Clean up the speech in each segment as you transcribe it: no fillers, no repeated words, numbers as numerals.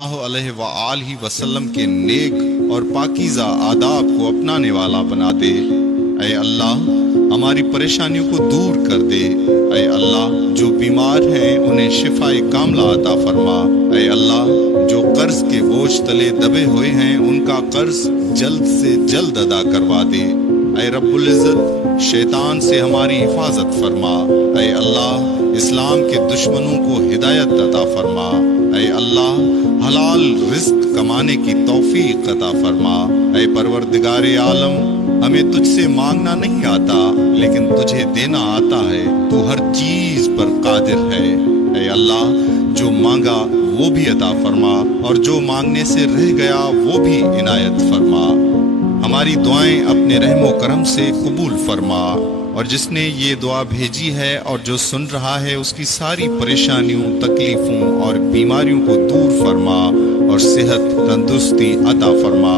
अलैहि व आलिहि वसल्लम के नेक और पाकीज़ा आदाब को अपनाने वाला बना दे। ऐ अल्लाह हमारी परेशानियों को दूर कर दे। ऐ अल्लाह जो बीमार हैं उन्हें शिफाए कामला अता फरमा। ऐ अल्लाह जो कर्ज के बोझ तले दबे हुए हैं उनका कर्ज जल्द से जल्द अदा करवा दे। ऐ रब्बुल इज़्ज़त शैतान से हमारी हिफाजत फरमा। ऐ अल्लाह इस्लाम के दुश्मनों को हिदायत अता फरमा। ऐ अल्लाह हलाल रिज़्क कमाने की तौफीक अता फरमा। ऐ परवरदिगारे आलम हमें तुझसे मांगना नहीं आता लेकिन तुझे देना आता है। तू हर चीज पर कादिर है। ऐ अल्लाह जो मांगा वो भी अता फरमा और जो मांगने से रह गया वो भी इनायत फरमा। हमारी दुआएं अपने रहमो करम से कबूल फरमा और जिसने ये दुआ भेजी है और जो सुन रहा है उसकी सारी परेशानियों, तकलीफों और बीमारियों को दूर फरमा और सेहत तंदुरुस्ती अता फरमा।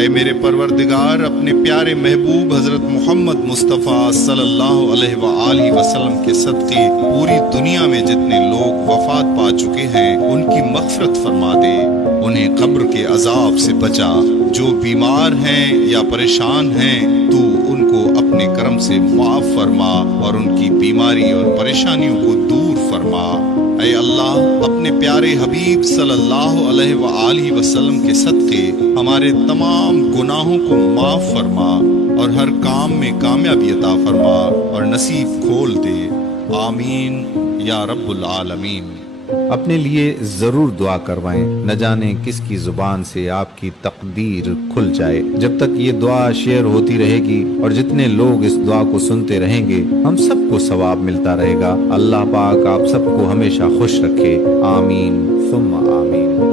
ऐ मेरे परवरदिगार अपने प्यारे महबूब हजरत मोहम्मद मुस्तफ़ा सल्लल्लाहु अलैहि व आलिहि वसल्लम के सदक़े पूरी दुनिया में जितने लोग वफात पा चुके हैं उनकी मग़फ़िरत फरमा दे। उन्हें कब्र के अजाब से बचा। जो बीमार हैं या परेशान हैं तू उनको अपने करम से माफ़ फरमा और उनकी बीमारी और परेशानियों को दूर फरमा। ऐ अल्लाह अपने प्यारे हबीब सल्लल्लाहु अलैहि व आलिहि वसल्लम के सदक़े हमारे तमाम गुनाहों को माफ़ फरमा और हर काम में कामयाबी अता फरमा और नसीब खोल दे। आमीन या रब्बुल आलमीन। अपने लिए ज़रूर दुआ करवाएं, न जाने किसकी ज़ुबान से आपकी तकदीर खुल जाए। जब तक ये दुआ शेयर होती रहेगी और जितने लोग इस दुआ को सुनते रहेंगे हम सबको सवाब मिलता रहेगा। अल्लाह पाक आप सबको हमेशा खुश रखे। आमीन सुम्मा आमीन।